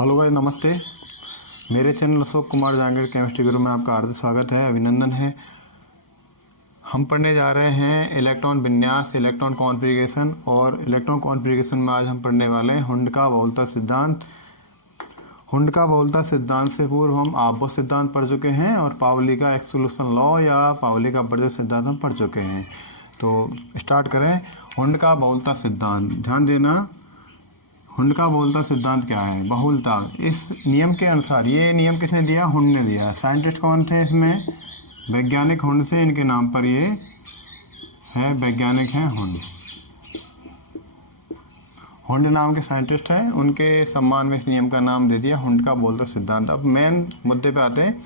Hello guys, नमस्ते। मेरे channel Ashok Kumar Jahangir chemistry गुरु में आपका हार्दिक स्वागत है, अभिनंदन है। हम पढ़ने जा रहे हैं इलेक्ट्रॉन विन्यास, इलेक्ट्रॉन कॉन्फ़िगरेशन। और इलेक्ट्रॉन कॉन्फ़िगरेशन में आज हम पढ़ने वाले हैं हुंड का बहुलता सिद्धांत। हुंड का बहुलता सिद्धांत से पूर्व हम आपबोस सिद्धांत पढ़ चुके हैं और पावली का एक्सक्लूशन लॉ या पावली का अपवर्जक सिद्धांत हम पढ़ चुके हैं। तो स्टार्ट करें। हुंड का बहुलता सिद्धांत, ध्यान देना। हुंड का बहुलता सिद्धांत क्या है? बहुलता इस नियम के अनुसार, ये नियम किसने दिया? हुंड ने दिया। साइंटिस्ट कौन थे इसमें? वैज्ञानिक हुंड से, इनके नाम पर ये है, वैज्ञानिक हैं हुंड। हुंड नाम के साइंटिस्ट हैं, उनके सम्मान में इस नियम का नाम दे दिया हुंड का बहुलता सिद्धांत। अब मेन मुद्दे पे आते हैं।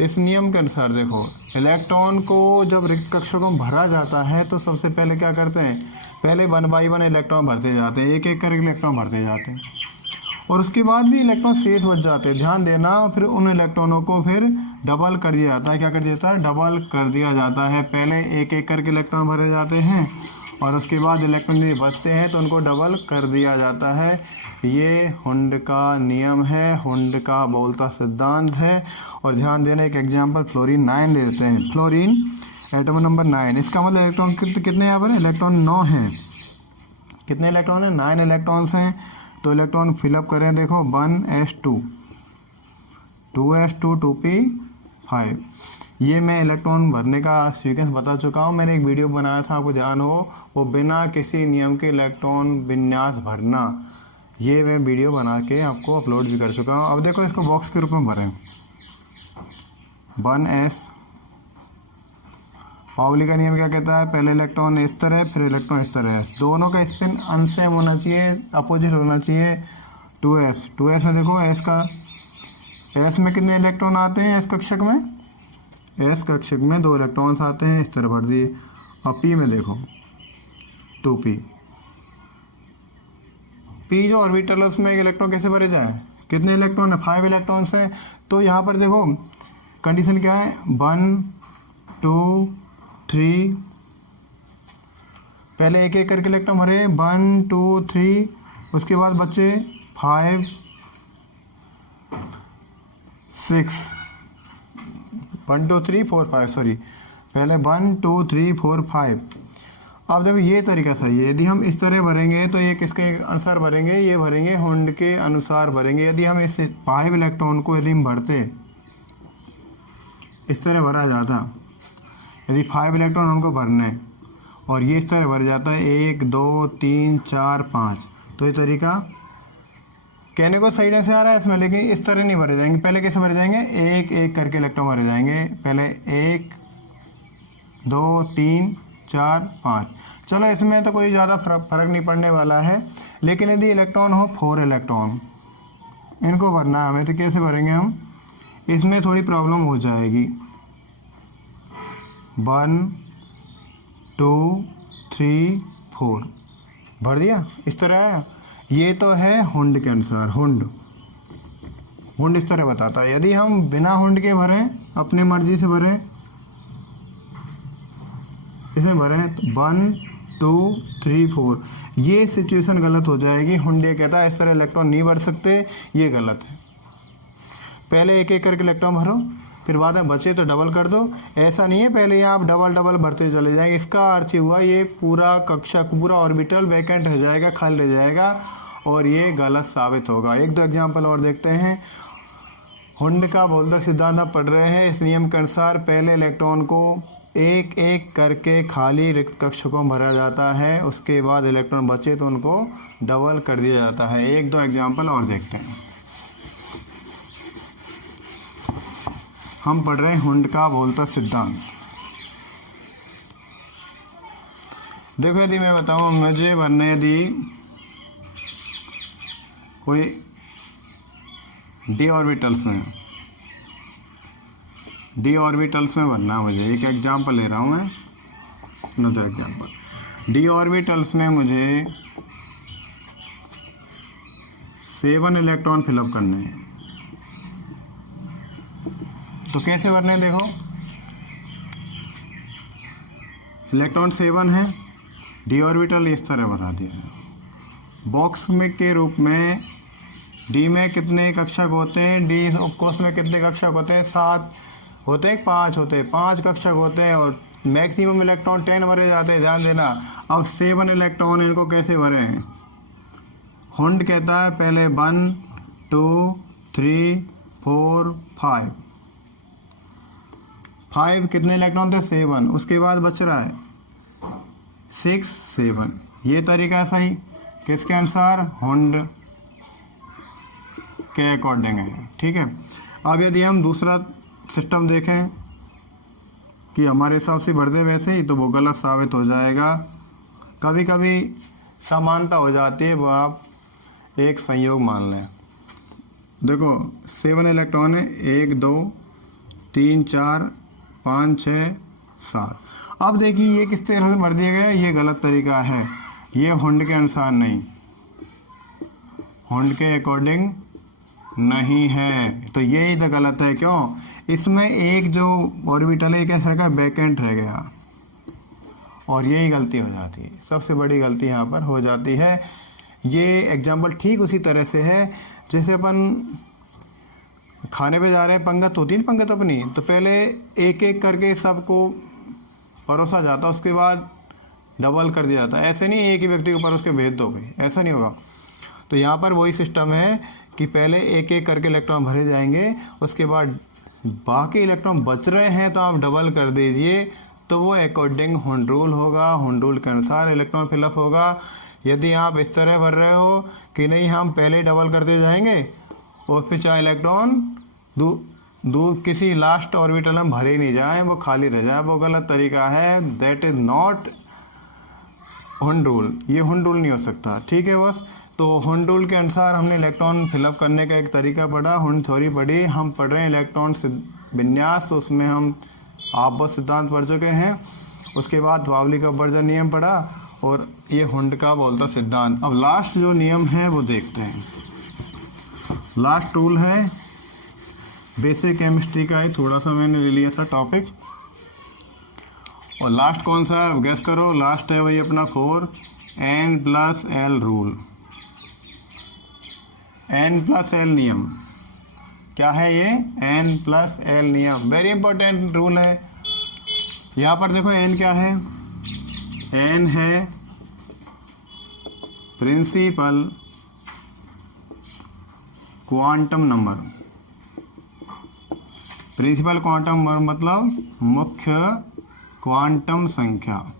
इस नियम के अनुसार देखो, इलेक्ट्रॉन को जब रिक्त कक्षकों में भरा जाता है तो सबसे पहले क्या करते हैं? पहले 1 बाई 1 इलेक्ट्रॉन भरते जाते हैं, एक एक करके इलेक्ट्रॉन भरते जाते हैं, और उसके बाद भी इलेक्ट्रॉन शेष बच जाते हैं। ध्यान देना। फिर उन इलेक्ट्रॉनों को फिर डबल कर दिया जाता है। क्या कर दिया जाता है? डबल कर दिया जाता है। पहले एक एक करके इलेक्ट्रॉन भरे जाते हैं और उसके बाद इलेक्ट्रॉन यदि बचते हैं तो उनको डबल कर दिया जाता है। ये हुंड का नियम है, हुंड का बहुलता सिद्धांत है। और ध्यान देना, एक एग्जाम्पल फ्लोरीन 9 ले लेते हैं। फ्लोरीन एटम नंबर 9, इसका मतलब इलेक्ट्रॉन कितने यहाँ पर? इलेक्ट्रॉन 9 हैं। कितने इलेक्ट्रॉन हैं? 9 इलेक्ट्रॉन्स हैं। तो इलेक्ट्रॉन फिलअप करें, देखो 1s2, 2s2, 2p5। ये मैं इलेक्ट्रॉन भरने का सीक्वेंस बता चुका हूँ। मैंने एक वीडियो बनाया था, आपको ध्यान हो, वो बिना किसी नियम के इलेक्ट्रॉन विन्यास भरना, ये मैं वीडियो बना के आपको अपलोड भी कर चुका हूँ। अब देखो, इसको बॉक्स के रूप में भरें। 1s, पाउली का नियम क्या कहता है? पहले इलेक्ट्रॉन इस तरह, फिर इलेक्ट्रॉन इस तरह, दोनों का स्पिन अनसेम होना चाहिए, अपोजिट होना चाहिए। 2s, 2s में देखो, s में कितने इलेक्ट्रॉन आते हैं? s कक्षक में, s कक्षक में 2 इलेक्ट्रॉन्स आते हैं, इस तरह भर दिए। और p में देखो 2p, p जो ऑर्बिटल है उसमें एक इलेक्ट्रॉन कैसे भरे जाए? कितने इलेक्ट्रॉन है? 5 इलेक्ट्रॉन्स हैं। तो यहाँ पर देखो कंडीशन क्या है? 1 2 3, पहले एक एक करके इलेक्ट्रॉन भरे, 1 2 3, उसके बाद बचे 5 6, 1 2 3 4 5, सॉरी, पहले 1 2 3 4 5। अब देखो ये तरीका सही है। यदि हम इस तरह भरेंगे तो ये किसके अनुसार भरेंगे? ये भरेंगे हुंड के अनुसार भरेंगे। यदि हम इस 5 इलेक्ट्रॉन को यदि हम भरते, इस तरह भरा जाता, यदि 5 इलेक्ट्रॉन हमको भरने और ये इस तरह भर जाता है 1 2 3 4 5, तो ये तरीका कहने को सही से आ रहा है इसमें, लेकिन इस तरह नहीं भरे जाएंगे। पहले कैसे भरे जाएंगे? एक एक करके इलेक्ट्रॉन भरे जाएंगे। पहले 1 2 3 4 5। चलो, इसमें तो कोई ज़्यादा फर्क नहीं पड़ने वाला है। लेकिन यदि इलेक्ट्रॉन हो 4 इलेक्ट्रॉन, इनको भरना है हमें, तो कैसे भरेंगे हम? इसमें थोड़ी प्रॉब्लम हो जाएगी। 1 2 3 4 भर दिया, इस तरह आया। ये तो है हुंड के अनुसार। हुंड इस तरह बताता है। यदि हम बिना हुंड के भरें, अपनी मर्जी से भरें, इसमें भरें 1 2 3 4, ये सिचुएशन गलत हो जाएगी। हुंड ये कहता है इस तरह इलेक्ट्रॉन नहीं भर सकते, ये गलत है। पहले एक एक करके इलेक्ट्रॉन भरो, फिर बाद में बचे तो डबल कर दो। ऐसा नहीं है पहले आप डबल डबल भरते चले जाएंगे। इसका अर्थ ही हुआ ये पूरा कक्षक, पूरा ऑर्बिटल वैकेंट हो जाएगा, खाली रह जाएगा, और ये गलत साबित होगा। 1-2 एग्जाम्पल और देखते हैं। हुंड का बहुलता सिद्धांत आप पढ़ रहे हैं। इस नियम के अनुसार पहले इलेक्ट्रॉन को एक एक करके खाली रिक्त कक्षकों में भरा जाता है, उसके बाद इलेक्ट्रॉन बचे तो उनको डबल कर दिया जाता है। 1-2 एग्जाम्पल और देखते हैं। हम पढ़ रहे हैं हुंड का बहुलता सिद्धांत। देखो, यदि मैं बताऊं, मुझे भरने, यदि कोई डी ऑर्बिटल्स में भरना, मुझे एक एग्जांपल ले रहा हूं मैं, नजर एग्जांपल। डी ऑर्बिटल्स में मुझे 7 इलेक्ट्रॉन फिलअप करने हैं। तो कैसे भरने? देखो, इलेक्ट्रॉन 7 है, डी ऑर्बिटल इस तरह बता दिया। बॉक्स में के रूप में डी में कितने कक्षक होते हैं, डी कोष में कितने कक्षक होते हैं, 7 होते हैं, 5 होते हैं, 5 कक्षक होते हैं और मैक्सिमम इलेक्ट्रॉन 10 भरे जाते हैं। ध्यान देना। अब 7 इलेक्ट्रॉन इनको कैसे भरे हैं, हुंड कहता है पहले 1 2 3 4 5 कितने इलेक्ट्रॉन थे, 7, उसके बाद बच रहा है 6 7। ये तरीका सही किसके अनुसार, हुंड के अकॉर्डिंग है। ठीक है। अब यदि हम दूसरा सिस्टम देखें कि हमारे हिसाब से बढ़ते वैसे ही, तो वो गलत साबित हो जाएगा। कभी कभी समानता हो जाती है, वो आप एक संयोग मान लें। देखो 7 इलेक्ट्रॉन है, 1 2 3 4 5 6 7। अब देखिए ये किस तरह से भर दिया गया, ये गलत तरीका है, ये हुंड के अनुसार नहीं, हुंड के अकॉर्डिंग नहीं है, तो यही तो गलत है। क्यों, इसमें एक जो ऑर्बिटल है कैसे रखा, वैकेंट रह गया, और यही गलती हो जाती है, सबसे बड़ी गलती यहाँ पर हो जाती है। ये एग्जाम्पल ठीक उसी तरह से है जैसे अपन खाने पे जा रहे हैं, पंगत होती है ना, पंगत अपनी, तो पहले एक एक करके सबको परोसा जाता, उसके बाद डबल कर दिया जाता। ऐसे नहीं एक ही व्यक्ति को परोस के भेज दो भाई, ऐसा नहीं होगा। तो यहाँ पर वही सिस्टम है कि पहले एक एक करके इलेक्ट्रॉन भरे जाएंगे, उसके बाद बाकी इलेक्ट्रॉन बच रहे हैं तो आप डबल कर दीजिए, तो वो अकॉर्डिंग हुंड रूल होगा, हुंड रूल के अनुसार इलेक्ट्रॉन फिलअप होगा। यदि आप इस तरह भर रहे हो कि नहीं हम पहले डबल करते जाएंगे और फिर चाहे इलेक्ट्रॉन किसी लास्ट ऑर्बिटल में भरे नहीं जाए, वो खाली रह जाए, वो गलत तरीका है। That is not Hund rule, ये हुंड रूल नहीं हो सकता। ठीक है बस। तो हुंड रूल के अनुसार हमने इलेक्ट्रॉन फिलअप करने का एक तरीका पढ़ा, हुंड थ्योरी पढ़ी, हम पढ़ रहे हैं इलेक्ट्रॉन विन्यास, तो उसमें हम आपस सिद्धांत पढ़ चुके हैं। उसके बाद पाउली का अपवर्जन नियम पढ़ा और ये हुंड का बोल्ट्ज सिद्धांत। अब लास्ट जो नियम है वो देखते हैं। लास्ट रूल है बेसिक केमिस्ट्री का ही, थोड़ा सा मैंने ले लिया था टॉपिक, और लास्ट कौन सा है गैस करो। लास्ट है वही अपना 4n+l रूल, n+l नियम। क्या है ये, n+l नियम, वेरी इंपॉर्टेंट रूल है। यहां पर देखो n क्या है, n है principal quantum number. Principal quantum number मतलब मुख्य क्वांटम संख्या।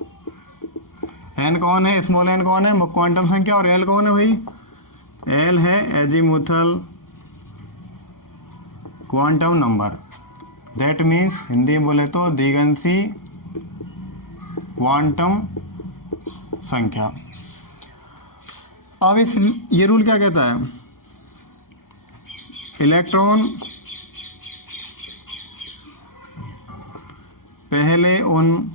n कौन है, स्मॉल n कौन है, मुख्य क्वांटम संख्या, और l कौन है भाई, l है azimuthal quantum number. That means Hindi में बोले तो दिगंशी क्वांटम संख्या। अब ये रूल क्या कहता है, इलेक्ट्रॉन पहले उन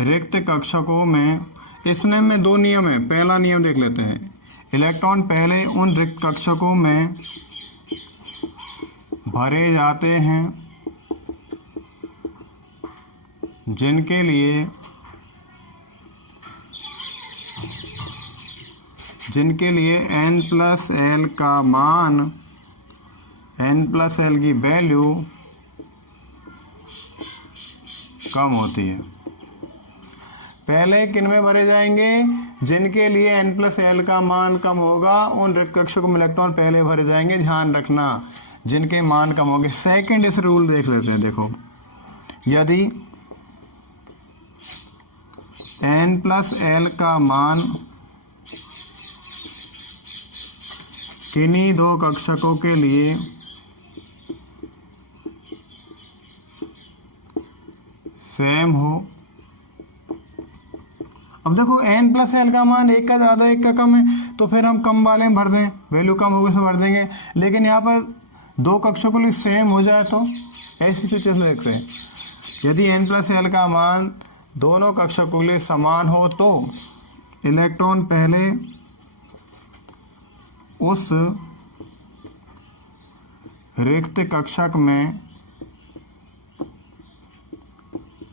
रिक्त कक्षकों में, इस नियम में 2 नियम है। पहला नियम देख लेते हैं, इलेक्ट्रॉन पहले उन रिक्त कक्षकों में भरे जाते हैं जिनके लिए n+l का मान, n+l की वैल्यू कम होती है। पहले किन में भरे जाएंगे, जिनके लिए n+l का मान कम होगा, उन रिक्त कक्षकों में इलेक्ट्रॉन पहले भरे जाएंगे। ध्यान रखना, जिनके मान कम होंगे। सेकंड इस रूल देख लेते हैं। देखो, यदि n+l का मान किन्हीं 2 कक्षकों के लिए सेम हो, अब देखो n+l का मान एक का ज्यादा एक का कम है, तो फिर हम कम वाले में भर दें, वैल्यू कम होगी उसमें भर देंगे। लेकिन यहाँ पर 2 कक्षकों के लिए सेम हो जाए तो ऐसी सिचुएशन देखते हैं, यदि n+l का मान दोनों कक्षकों के लिए समान हो तो इलेक्ट्रॉन पहले उस रिक्त कक्षक में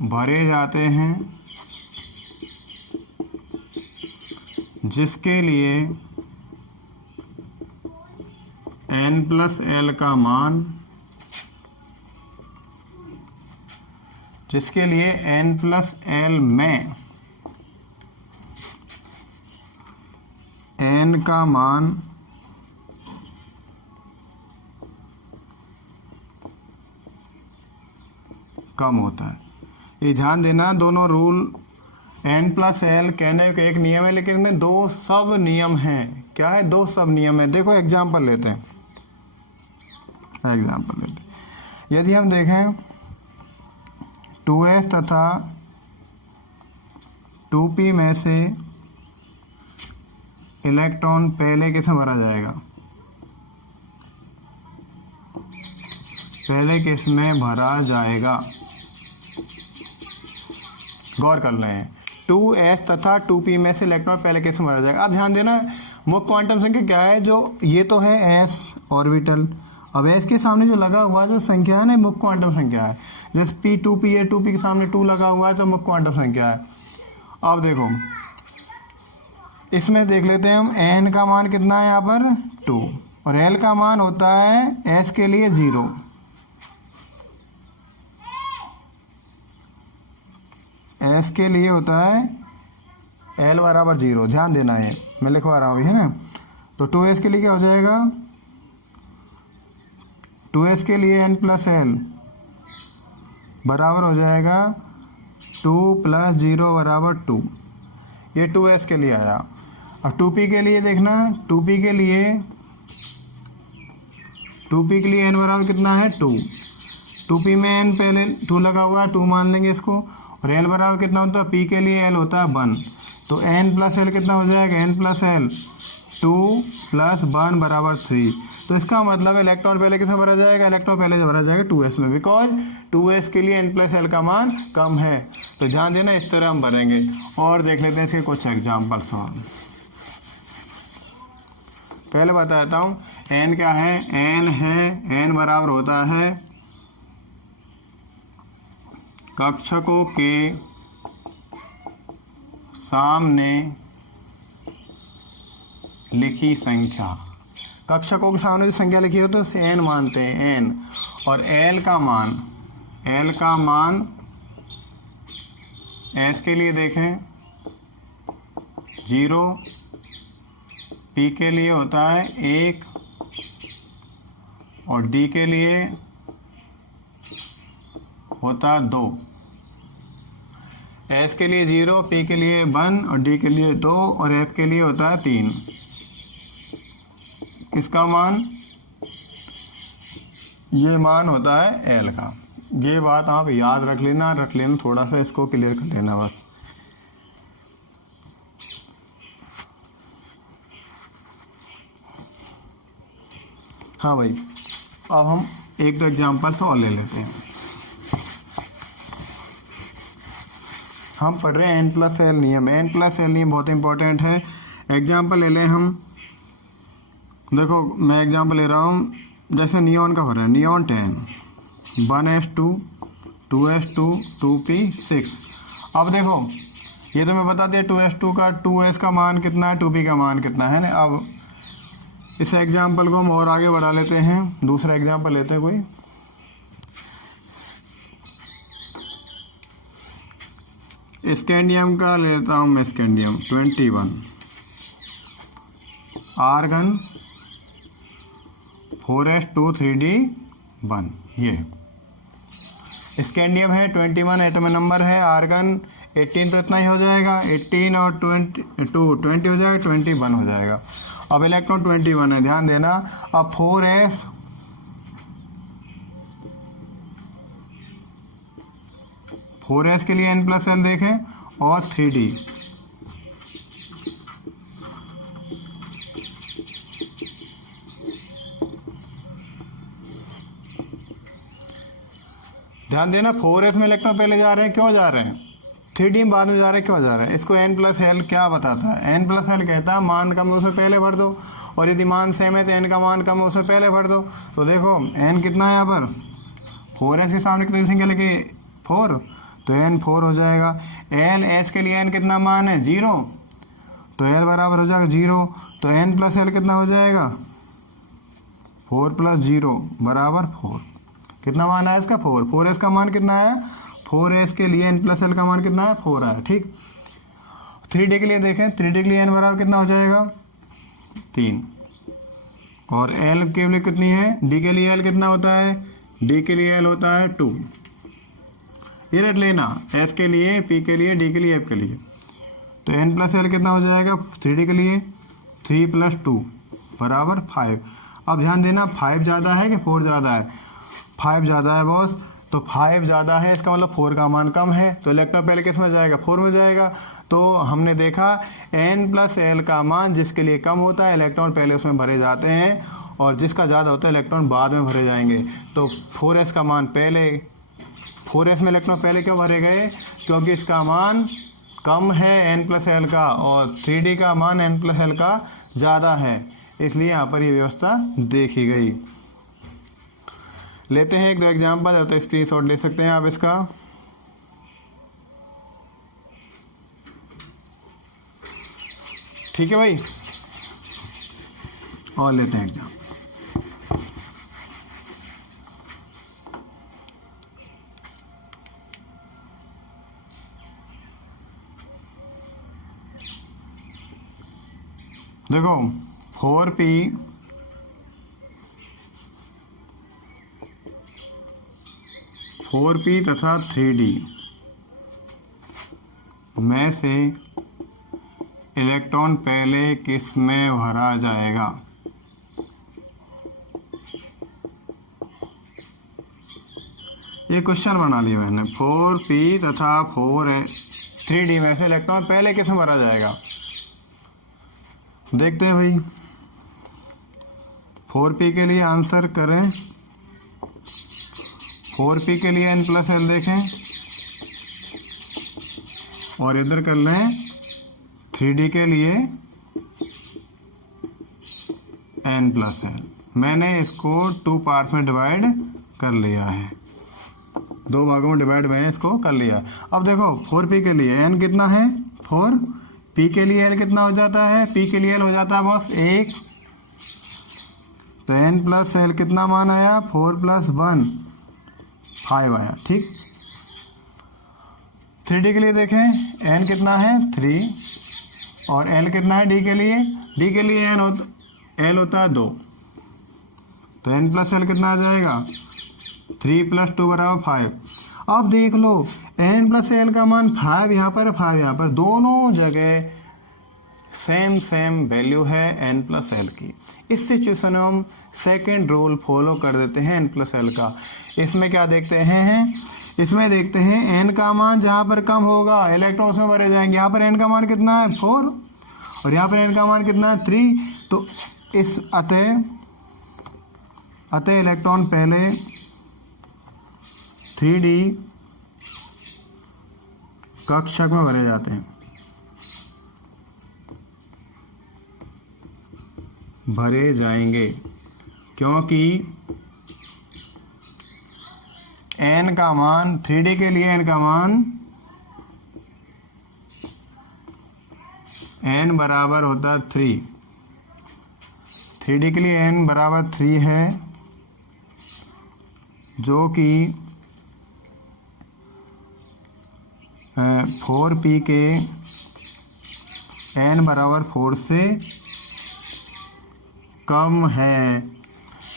भरे जाते हैं जिसके लिए n प्लस एल का मान, जिसके लिए n प्लस एल में n का मान कम होता है। ये ध्यान देना, दोनों रूल n प्लस एल कहने का एक नियम है, लेकिन इनमें दो सब नियम हैं। क्या है? दो सब नियम है। देखो एग्जाम्पल लेते हैं, यदि हम देखें 2s तथा 2p में से इलेक्ट्रॉन पहले किसे भरा जाएगा? पहले किस में भरा जाएगा? गौर कर रहे हैं, 2s तथा 2p में से इलेक्ट्रॉन पहले किस में भरा जाएगा। अब ध्यान देना, मुख्य क्वांटम संख्या क्या है? जो ये तो है s ऑर्बिटल। अब s के सामने जो लगा हुआ जो संख्या है ना, मुख्य क्वांटम संख्या है। जैसे p 2p है, 2p के सामने 2 लगा हुआ है तो मुख्य क्वांटम संख्या है। अब देखो इसमें देख लेते हैं हम, n का मान कितना है यहाँ पर? 2, और l का मान होता है s के लिए 0। s के लिए होता है l बराबर 0। ध्यान देना है, मैं लिखवा रहा हूँ अभी, है ना। तो 2s के लिए क्या हो जाएगा? 2s के लिए n प्लस एल बराबर हो जाएगा 2 प्लस 0 बराबर 2। ये 2s के लिए आया। अब 2p के लिए देखना, 2p के लिए n बराबर कितना है? 2। 2p में n पहले 2 लगा हुआ है, 2 मान लेंगे इसको। और l बराबर कितना होता है? p के लिए l होता है 1। तो n प्लस एल कितना हो जाएगा? n प्लस एल 2 प्लस 1 बराबर 3। तो इसका मतलब इलेक्ट्रॉन पहले किसमें भरा जाएगा? इलेक्ट्रॉन पहले भरा जाएगा 2s में, बिकॉज 2s के लिए n प्लस एल का मान कम है। तो ध्यान देना, इस तरह हम भरेंगे। और देख लेते हैं इसके कुछ एग्जाम्पल सॉल्व। पहले बता देता हूँ, n क्या है? n है, n बराबर होता है कक्षकों के सामने लिखी संख्या। कक्षकों के सामने जो संख्या लिखी हो तो उसे n मानते हैं, n। और l का मान s के लिए देखें 0, p के लिए होता है 1, और d के लिए होता है 2। s के लिए 0, p के लिए 1 और d के लिए 2 और f के लिए होता है 3। इसका मान, ये मान होता है l का। ये बात आप याद रख लेना, थोड़ा सा इसको क्लियर कर लेना बस। हाँ भाई, अब हम एक दो एग्जाम्पल और ले लेते हैं। हम पढ़ रहे हैं n प्लस एल नियम। n प्लस एल नियम बहुत इंपॉर्टेंट है। एग्जाम्पल ले लें हम। देखो मैं एग्जाम्पल ले रहा हूँ, जैसे नियॉन का हो रहा है, नियॉन 10, 1s2, 2s2, 2p 6। अब देखो ये तो मैं बता दिया 2s2 का 2s का मान कितना है, 2p का मान कितना है ना। अब इस एग्जाम्पल को हम और आगे बढ़ा लेते हैं, दूसरा एग्जाम्पल लेते हैं कोई। स्कैंडियम का लेता हूँ मैं, स्कैंडियम 21, आर्गन 4s2 3d1। ये स्कैंडियम है 21 एटम नंबर है, आर्गन 18 तो इतना ही हो जाएगा, 18 और 20 हो जाएगा, 21 हो जाएगा। अब इलेक्ट्रॉन 21 है, ध्यान देना। अब 4s के लिए n प्लस एल देखें और 3d। ध्यान देना, 4s में इलेक्ट्रॉन पहले जा रहे हैं, क्यों जा रहे हैं? 3d में बाद में जा रहे हैं, क्यों जा रहे हैं? इसको n प्लस एल क्या बताता है? n प्लस एल कहता है मान कम है उसमें पहले भर दो, और यदि मान सेम है तो n का मान कम है उसमें पहले भर दो। तो देखो n कितना है यहाँ पर? 4s के सामने कितनी संख्या लिखी? 4, तो n 4 हो जाएगा। s के लिए n कितना मान है? 0, तो l बराबर हो जाएगा 0। तो n प्लस एल कितना हो जाएगा? 4 + 0 = 4। कितना मान आया इसका? 4। 4s का मान कितना आया? 4s के लिए n + l का मान कितना है? 4 आया। ठीक। 3d के लिए देखें, 3d के लिए n बराबर कितना हो जाएगा? 3। और l के लिए कितनी है? d के लिए l कितना होता है? d के लिए l होता है 2। ये रट लेना, s के लिए, p के लिए, d के लिए, f के लिए। तो n + l कितना हो जाएगा 3d के लिए? 3 + 2 = 5। अब ध्यान देना, 5 ज़्यादा है कि 4 ज़्यादा है? 5 ज़्यादा है बॉस। तो 5 ज़्यादा है, इसका मतलब 4 का मान कम है। तो इलेक्ट्रॉन पहले किस में जाएगा? 4 में जाएगा। तो हमने देखा n + l का मान जिसके लिए कम होता है, इलेक्ट्रॉन पहले उसमें भरे जाते हैं, और जिसका ज़्यादा होता है इलेक्ट्रॉन बाद में भरे जाएंगे। तो 4s का मान पहले, 4s में इलेक्ट्रॉन पहले क्यों भरे गए? क्योंकि इसका मान कम है n + l का, और 3d का मान n + l का ज़्यादा है, इसलिए यहाँ पर ये व्यवस्था देखी गई। लेते हैं 1-2 एग्जाम्पल, तो स्क्रीनशॉट ले सकते हैं आप इसका। ठीक है भाई, और लेते हैं एग्जाम्पल। देखो 4p तथा 3d में से इलेक्ट्रॉन पहले किस में भरा जाएगा? ये क्वेश्चन बना लिया मैंने। 4p तथा 3d में से इलेक्ट्रॉन पहले किस में भरा जाएगा? देखते हैं भाई। 4p के लिए आंसर करें। 4p के लिए n + l देखें, और इधर कर लें 3d के लिए n + l। मैंने इसको 2 पार्ट्स में डिवाइड कर लिया है, 2 भागों में डिवाइड मैंने इसको कर लिया। अब देखो 4p के लिए n कितना है? 4। p के लिए l कितना हो जाता है? p के लिए l हो जाता है बस 1। तो n + l कितना मान आया? 4 + 1 5 आया। ठीक। 3d के लिए देखें, n कितना है? 3, और l कितना है d के लिए? d के लिए l होता है 2। तो n + l कितना आ जाएगा? 3 + 2 = 5। अब देख लो, n + l का मान 5 यहाँ पर, 5 यहाँ पर, दोनों जगह सेम वैल्यू है n + l की। इस सिचुएशन में हम सेकेंड रूल फॉलो कर देते हैं n + l का। इसमें क्या देखते हैं? इसमें देखते हैं n का मान जहाँ पर कम होगा इलेक्ट्रॉन उसमें भरे जाएंगे। यहाँ पर n का मान कितना है? 4, और यहाँ पर n का मान कितना है? 3। तो इस अतः इलेक्ट्रॉन पहले 3d कक्षक में भरे जाते हैं, भरे जाएंगे, क्योंकि n का मान 3d के लिए n का मान n बराबर होता है 3। 3d के लिए n बराबर 3 है, जो कि 4p के n बराबर 4 से कम है।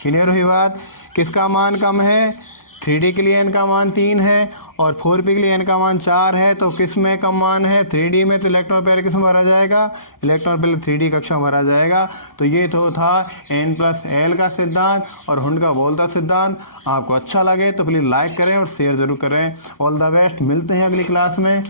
क्लियर हुई बात? किसका मान कम है? 3d के लिए n का मान 3 है, और 4p के लिए n का मान 4 है। तो किस में कम मान है? 3d में। तो इलेक्ट्रॉन पहले किस में भरा जाएगा? इलेक्ट्रॉन पहले 3d कक्षा में भरा जाएगा। तो ये तो था n + l का सिद्धांत और हुंड का बोल्ता सिद्धांत। आपको अच्छा लगे तो प्लीज़ लाइक करें और शेयर जरूर करें। All the best. मिलते हैं अगली क्लास में।